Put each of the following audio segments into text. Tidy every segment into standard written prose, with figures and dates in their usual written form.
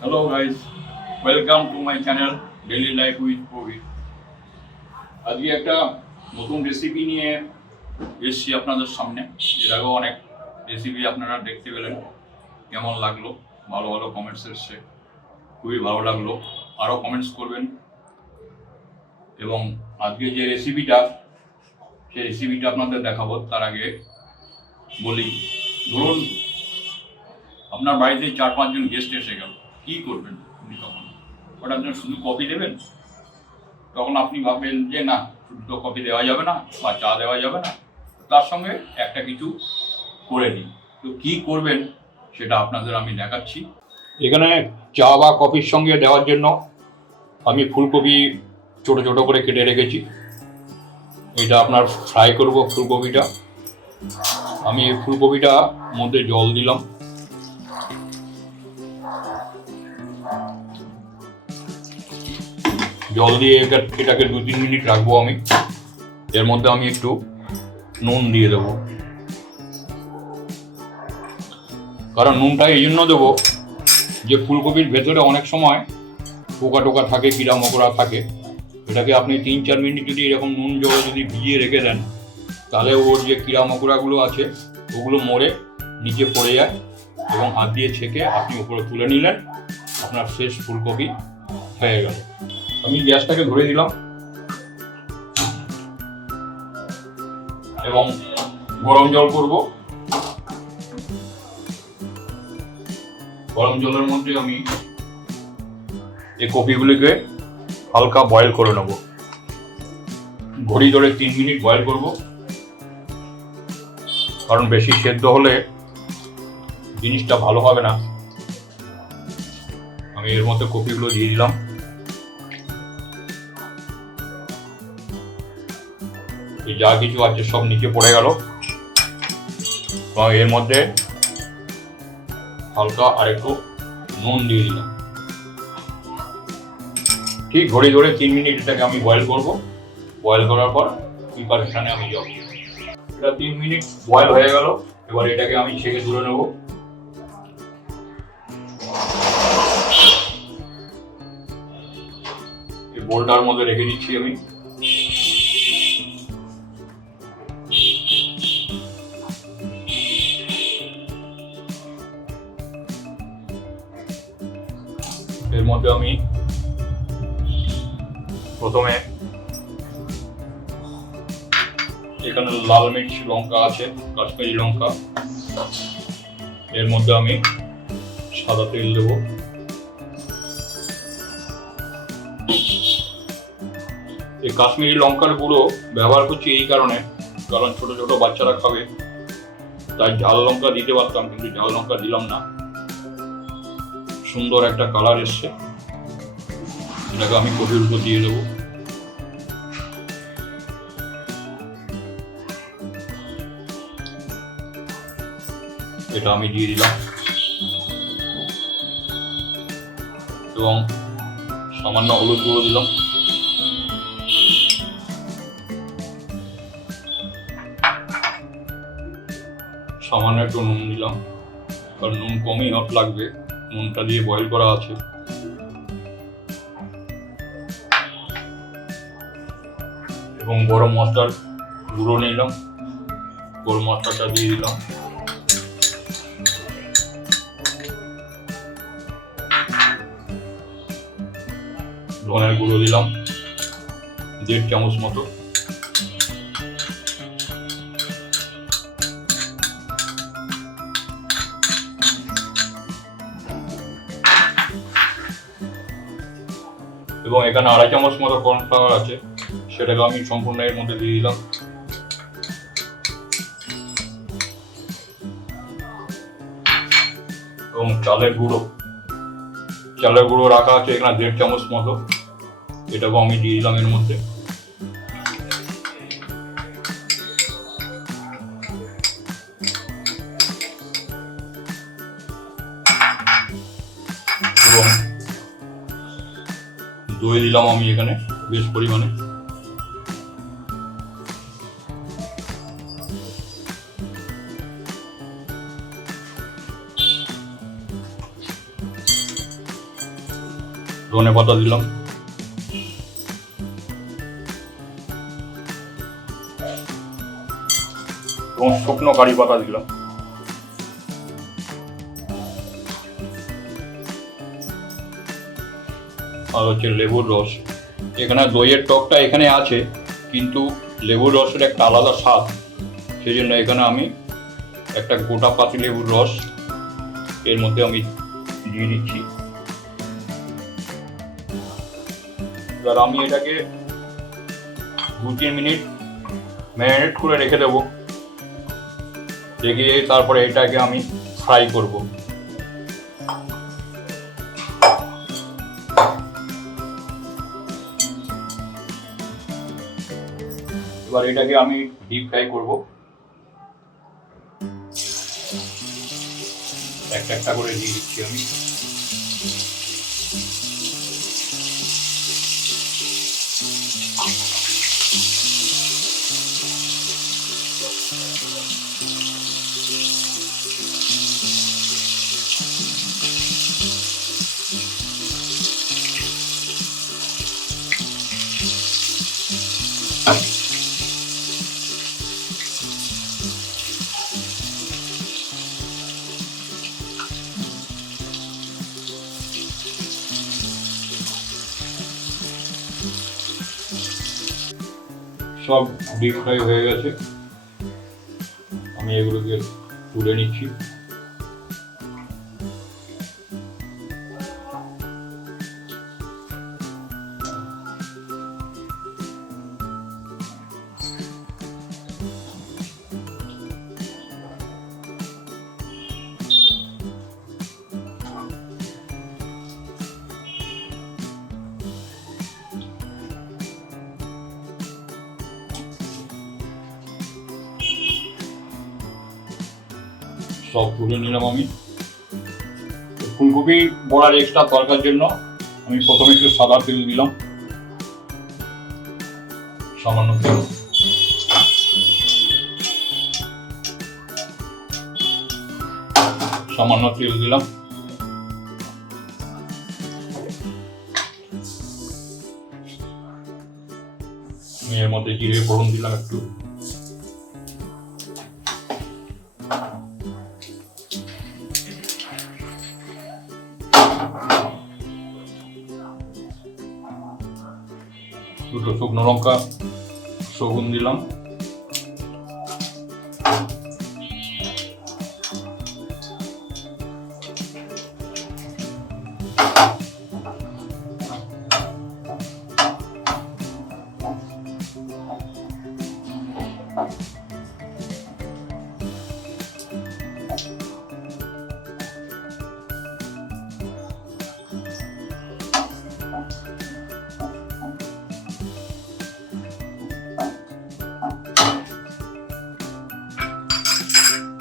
Hello guys, welcome to my channel Daily Life with Gobi. আজকে একটা নতুন recipe নিয়ে এসেছি আপনাদের সামনে। এর আগেও অনেক রেসিপি আপনারা দেখতে পেলেন, কেমন লাগলো? ভালো ভালো কমেন্টস এসছে, খুবই ভালো লাগলো। আরও কমেন্টস করবেন। এবং আজকে যে রেসিপিটা, সেই রেসিপিটা আপনাদের দেখাবো। তার আগে বলি, ধরুন আপনার বাড়িতে 4-5 জন গেস্ট এসে গেল, কি করবেন আপনি তখন? ওটার জন্য শুধু কফি দেবেন? তখন আপনি ভাববেন যে না, শুধু তো কফি দেওয়া যাবে না বা চা দেওয়া যাবে না, তার সঙ্গে একটা কিছু করে নিই। তো কী করবেন সেটা আপনাদের আমি দেখাচ্ছি। এখানে চা বা কফির সঙ্গে দেওয়ার জন্য আমি ফুলকপি ছোটো ছোটো করে কেটে রেখেছি। এটা আপনার ফ্রাই করব ফুলকপিটা। আমি ফুলকপিটা মধ্যে জল দিলাম, জল দিয়ে এটাকে 2-3 মিনিট রাখবো আমি। এর মধ্যে আমি একটু নুন দিয়ে দেবো, কারণ নুনটা এই জন্য দেবো যে ফুলকপির ভেতরে অনেক সময় পোকা টোকা থাকে, কিড়া মকড়া থাকে। এটাকে আপনি 3-4 মিনিট যদি এরকম নুন জলে যদি ভিজিয়ে রেখে দেন, তাহলে ওর যে কিড়া মকড়াগুলো আছে ওগুলো মরে নিচে পড়ে যায়, এবং হাত দিয়ে ছেঁকে আপনি উপরে তুলে নিলেন, আপনার ফ্রেশ ফুলকপি হয়ে গেল। আমি গ্যাসটাকে ধরে দিলাম এবং গরম জল করব। গরম জলের মধ্যে আমি এই কপিগুলিকে হালকা বয়েল করে নেব। ঘড়ি ধরে 3 মিনিট বয়েল করব, কারণ বেশি সেদ্ধ হলে জিনিসটা ভালো হবে না। আমি এর মধ্যে কপিগুলো দিয়ে দিলাম। যা কিছু আছে সব নিচে পড়ে গেল, এবং এর মধ্যে হালকা আরেকটু নুন দিয়ে দিলাম। ঠিক ঘড়ি ধরে 3 মিনিট এটাকে আমি বয়েল করব। বয়েল করার পর প্রিপারেশনে আমি যাব। এটা 3 মিনিট বয়েল হয়ে গেল। এবার এটাকে আমি ছেঁকে তুলে নেব। এই বোলটার মধ্যে রেখে দিচ্ছি আমি। এর মধ্যে আমি প্রথমে এখানে লাল মির্চ লঙ্কা আছে, কাশ্মীরি লঙ্কা। এর মধ্যে আমি সাদা তেল দেব। এই কাশ্মীরি লঙ্কার গুঁড়ো ব্যবহার করছি এই কারণে, কারণ ছোট ছোট বাচ্চারা খাবে, তাই ঝাল লঙ্কা দিতে পারতাম, কিন্তু ঝাল লঙ্কা দিলাম না। সুন্দর একটা কালার এসছে। এটাকে আমি কপির উপর দিয়ে দেবো। এটা আমি দিয়ে দিলাম, এবং সামান্য হলুদ গুঁড়ো দিলাম। সামান্য একটু নুন দিলাম, কারণ নুন কমই হট লাগবে, নুনটা দিয়ে বয়েল করা আছে। এবং গরম মশলার গুঁড়ো নিলাম, গরম মশলাটা দিয়ে দিলাম। ধনের গুঁড়ো দিলাম 1.5 চামচ মতো। এবং এখানে 2.5 চামচ মতো কর্নফ্লাওয়ার আছে, সেটাকে আমি সম্পূর্ণ এর মধ্যে দিয়ে দিলাম। এবং চালের গুঁড়ো রাখা আছে এখানে 1.5 চামচ মতো, এটাকেও আমি দিয়ে দিলাম এর মধ্যে। এবং দই দিলাম আমি এখানে বেশ পরিমাণে। ধনে পাতা দিলাম, এবং শুকনো কারি পাতা দিলাম। আর হচ্ছে লেবুর রস। এখানে দইয়ের টকটা এখানে আছে, কিন্তু লেবুর রসের একটা আলাদা স্বাদ, সেই জন্য এখানে আমি একটা গোটা পাতি লেবুর রস এর মধ্যে আমি দিয়ে দিচ্ছি। এবার আমি এটাকে 2-3 মিনিট ম্যারিনেট করে রেখে দেবো, রেখে তারপরে এটাকে আমি ফ্রাই করব। এবার এটাকে আমি ডিপ ফ্রাই করব, একটা একটা করে দিয়ে দিচ্ছি আমি। সব ডিপ ফ্রাই হয়ে গেছে, আমি এগুলোকে তুলে নিচ্ছি। সব তুলে নিলাম আমি। ফুলকপি বড়ার এক্সট্রা তরকার জন্য আমি প্রথমে একটু সাদা তেল দিলাম, সামান্য তেল। সামান্য তেল দিলাম, আমি এর মধ্যে জিরে ফোড়ন দিলাম একটু, দুটো শুকনো লঙ্কা শগুন দিলাম,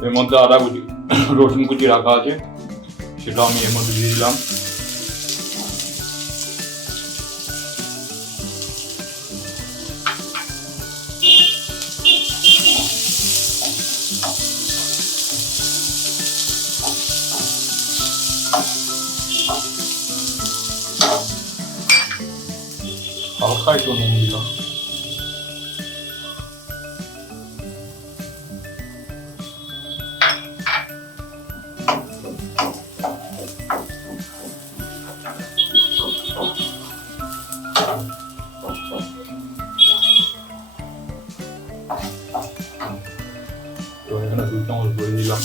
এর মধ্যে আদা কুচি রসুন কুচি রাখা আছে, সেটা আমি এর মধ্যে দিয়ে দিলাম। হালকা একটু নুন দিলাম। এখানে 2 চামচ দই দিলাম।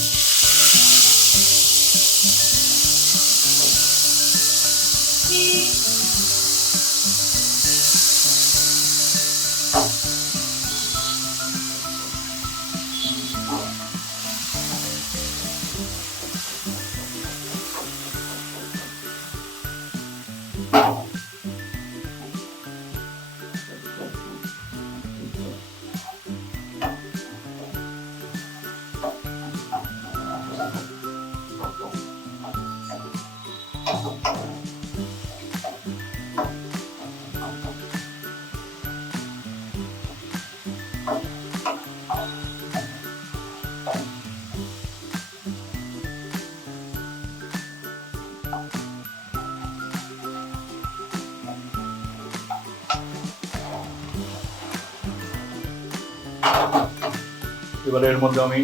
এবারে এর মধ্যে আমি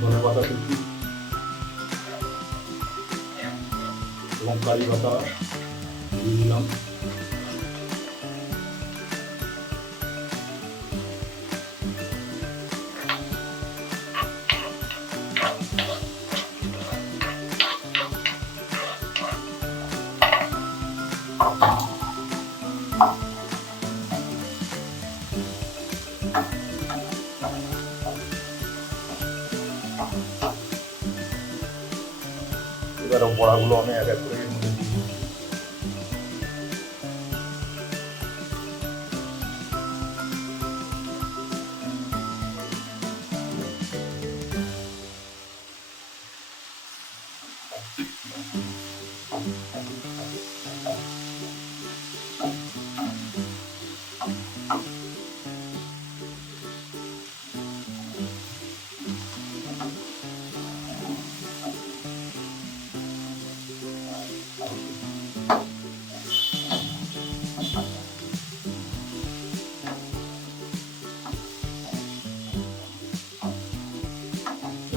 ধনেপাতা কুচি এবং কারি পাতা দিয়ে দিলাম। এবার বড়াগুলো আমি এক এক করে এর মধ্যে দিয়ে দিচ্ছি।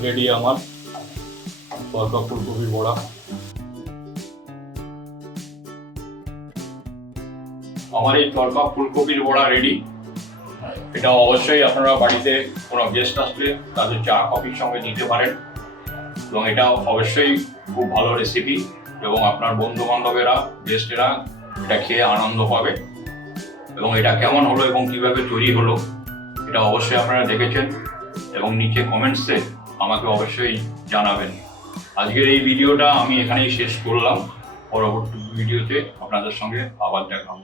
রেডি আমার তরকা ফুলকপির বড়া। আমার এই তরকা ফুলকপির বড়া রেডি। এটা অবশ্যই আপনারা বাড়িতে কোনো গেস্ট আসলে তাদের চা কফির সঙ্গে নিতে পারেন এবং এটা অবশ্যই খুব ভালো রেসিপি এবং আপনার বন্ধু বান্ধবেরা গেস্টেরা এটা খেয়ে আনন্দ পাবে। এবং এটা কেমন হলো এবং কিভাবে তৈরি হলো এটা অবশ্যই আপনারা দেখেছেন এবং নিচে কমেন্টসে আমাকে অবশ্যই জানাবেন। আজকের এই ভিডিওটা আমি এখানেই শেষ করলাম। পরবর্তী ভিডিওতে আপনাদের সঙ্গে আবার দেখা হবে।